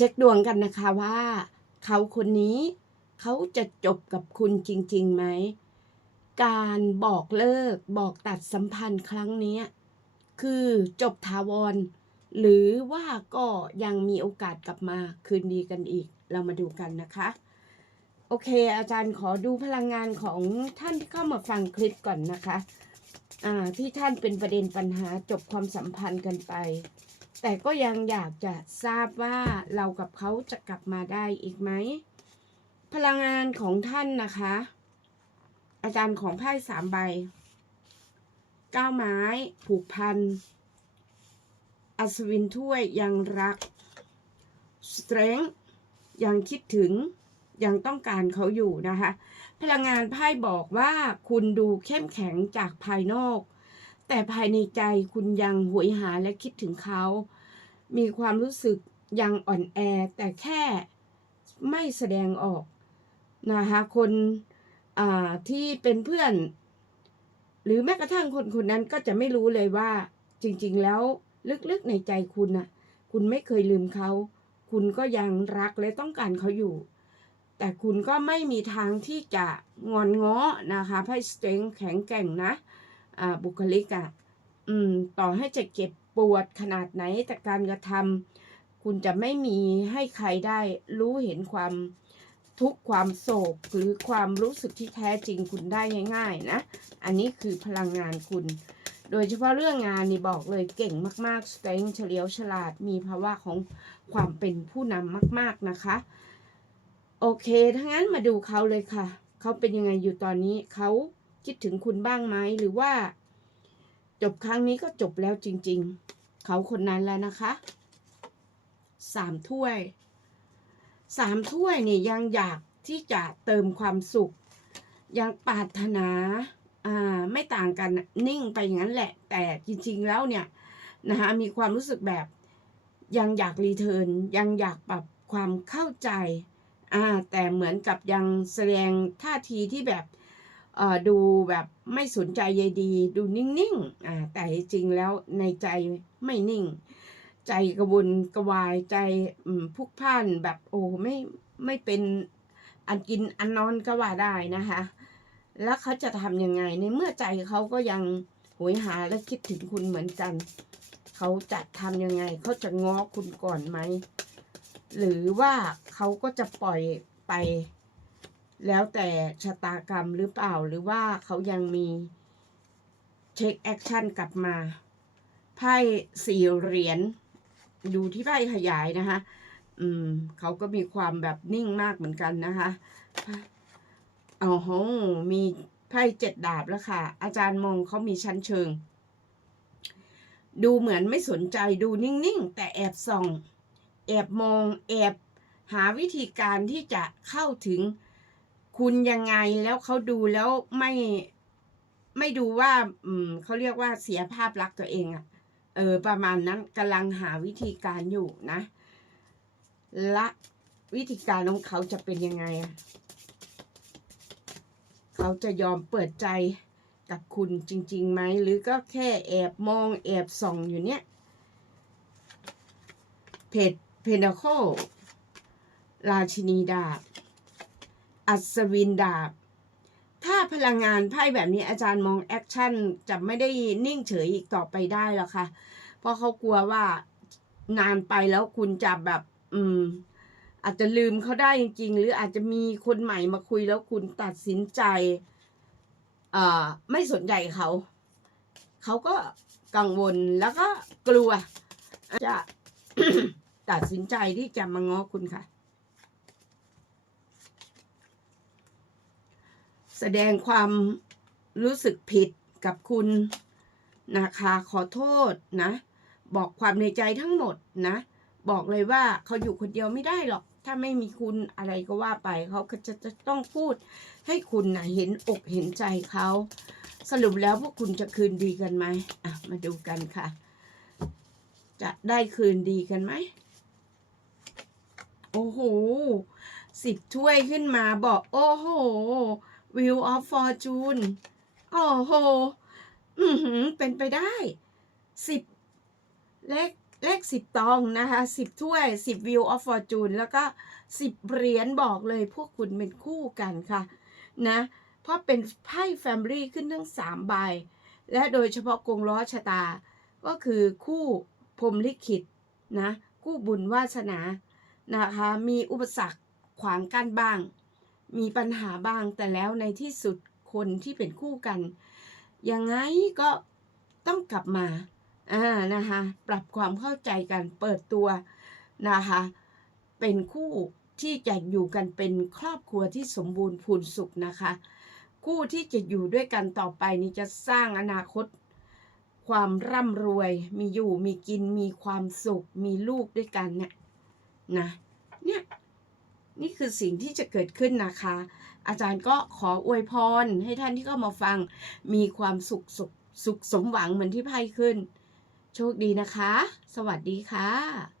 เช็คดวงกันนะคะว่า เขาคนนี้เขาจะจบกับคุณจริงๆไหม การบอกเลิกบอกตัดสัมพันธ์ครั้งนี้คือจบทาวร หรือว่าก็ยังมีโอกาสกลับมาคืนดีกันอีก เรามาดูกันนะคะ โอเค อาจารย์ขอดูพลังงานของท่านที่เข้ามาฟังคลิปก่อนนะคะ อ่าที่ท่านเป็นประเด็นปัญหาจบความสัมพันธ์กันไป แต่ก็ยังอยากจะทราบว่าเรากับเขาจะกลับมาได้อีกไหม พลังงานของท่านนะคะ อาจารย์ของไพ่สามใบก้าไม้ ผูกพัน อัศวินถ้วยยังรัก strength ยังคิดถึงยังต้องการเขาอยู่นะคะ พลังงานไพ่บอกว่าคุณดูเข้มแข็งจากภายนอก แต่ภายในใจคุณยังหวยหาและคิดถึงเขา มีความรู้สึกยังอ่อนแอแต่แค่ไม่แสดงออกนะคะคนที่เป็นเพื่อน หรือแม้กระทั่งคนคนนั้นก็จะไม่รู้เลยว่า จริงๆแล้วลึกๆในใจคุณน่ะ คุณไม่เคยลืมเขา คุณก็ยังรักและต้องการเขาอยู่ แต่คุณก็ไม่มีทางที่จะงอนง้อนะคะไพ่สเตงแข็งแกร่งนะ บุคลิกอะ่ะต่อให้จะเจ็บปวดขนาดไหนแต่การกระทำคุณจะไม่มีให้ใครได้รู้เห็นความทุกข์ความโศกหรือความรู้สึกที่แท้จริงคุณได้ง่ายๆนะ อันนี้คือพลังงานคุณ โดยเฉพาะเรื่องงานนี่บอกเลยเก่งมากๆสเต็งเฉลียวฉลาดมีภาวะของความเป็นผู้นำมากๆนะคะ โอเคถ้างั้นมาดูเขาเลยค่ะ เขาเป็นยังไงอยู่ตอนนี้เขา คิดถึงคุณบ้างไหมหรือว่า จบครั้งนี้ก็จบแล้วจริง ๆ เขาคนนั้นแล้วนะคะสามถ้วยสามถ้วยนี่ยังอยากที่จะเติมความสุข ยังปรารถนาอ่าไม่ต่างกันนิ่งไปอย่างนั้นแหละ แต่จริง ๆแล้วเนี่ยนะคะมีความรู้สึกแบบยังอยากรีเทิร์นยังอยากปรับความเข้าใจอ่าแต่เหมือนกับยังแสดงท่าทีที่แบบ ดูแบบไม่สนใจใยดี ดูนิ่งๆอ่าแต่จริงๆแล้วในใจไม่นิ่ง ใจกระวนกระวายใจพุกพ่านแบบโอ้ไม่ไม่เป็นอันกินอันนอนก็ว่าได้นะคะ แล้วเขาจะทำยังไงในเมื่อใจเขาก็ยังหวยหาและคิดถึงคุณเหมือนกัน เขาจะทำยังไง เขาจะง้อคุณก่อนไหม หรือว่าเขาก็จะปล่อยไป แล้วแต่ชะตากรรมหรือเปล่าหรือว่าเขายังมีเช็คแอคชั่นกลับมาไพ่สี่เหรียญดูที่ไพ่ขยายนะคะอืมเขาก็มีความแบบนิ่งมากเหมือนกันนะคะเอาโหมีไพ่เจ็ดดาบแล้วค่ะ อาจารย์มองเขามีชั้นเชิง ดูเหมือนไม่สนใจดูนิ่งๆ แต่แอบส่อง แอบมองแอบหาวิธีการที่จะเข้าถึง คุณยังไงแล้วเขาดูแล้วไม่ไม่ดูว่า อืมเขาเรียกว่าเสียภาพลักษณ์ตัวเองอะเออ ประมาณนั้นกำลังหาวิธีการอยู่นะและวิธีการของเขาจะเป็นยังไงอะเขาจะยอมเปิดใจกับคุณจริงๆไหมหรือก็แค่แอบมองแอบส่องอยู่เนี่ยเพจเพนโคราชินีดาบ อัศวินดาบ ถ้าพลังงานไพ่แบบนี้อาจารย์มองแอคชั่นจะไม่ได้นิ่งเฉยอีกต่อไปได้แล้วค่ะ เพราะเขากลัวว่านานไปแล้วคุณจะแบบ อืม อาจจะลืมเขาได้จริง ๆ หรืออาจจะมีคนใหม่มาคุยแล้วคุณตัดสินใจ เอ่อ ไม่สนใจเขา เขาก็กังวลแล้วก็กลัว จะตัดสินใจที่จะมาง้อคุณค่ะ แสดงความรู้สึกผิดกับคุณนะคะขอโทษนะ บอกความในใจทั้งหมดนะ บอกเลยว่าเขาอยู่คนเดียวไม่ได้หรอก ถ้าไม่มีคุณอะไรก็ว่าไปเขาก็จะจะต้องพูดให้คุณนะเห็นอกเห็นใจเขาสรุปแล้วพวกคุณจะคืนดีกันไหมอะมาดูกันค่ะ จะได้คืนดีกันไหมโอ้โหสิบถ้วยขึ้นมาบอก โอ้โห Wheel of Fortune โอ้โห อือหือเป็นไปได้สิบเลขเลขสิบตองนะคะสิบถ้วยสิบวิวออฟฟอร์จูนแล้วก็สิบเหรียญบอกเลยพวกคุณเป็นคู่กันค่ะ นะ เพราะเป็นไพ่แฟมิลี่ขึ้นทั้งสามใบ และโดยเฉพาะกงล้อชะตา ก็คือคู่พรมลิขิตนะ คู่บุญวาสนานะคะ มีอุปสรรคขวางกั้นบ้าง มีปัญหาบางแต่แล้วในที่สุดคนที่เป็นคู่กัน ยังไงก็ต้องกลับมาอ่านะคะปรับความเข้าใจกันเปิดตัวนะคะเป็นคู่ที่จะอยู่กันเป็นครอบครัวที่สมบูรณ์พูนสุขนะคะ คู่ที่จะอยู่ด้วยกันต่อไปนี้จะสร้างอนาคต ความร่ำรวย มีอยู่มีกินมีความสุข มีลูกด้วยกันเนี่ยนะเนี่ย นี่คือสิ่งที่จะเกิดขึ้นนะคะ อาจารย์ก็ขออวยพรให้ท่านที่เข้ามาฟัง มีความสุขสุขสุขสมหวังเหมือนที่ไพ่ขึ้น โชคดีนะคะ สวัสดีค่ะ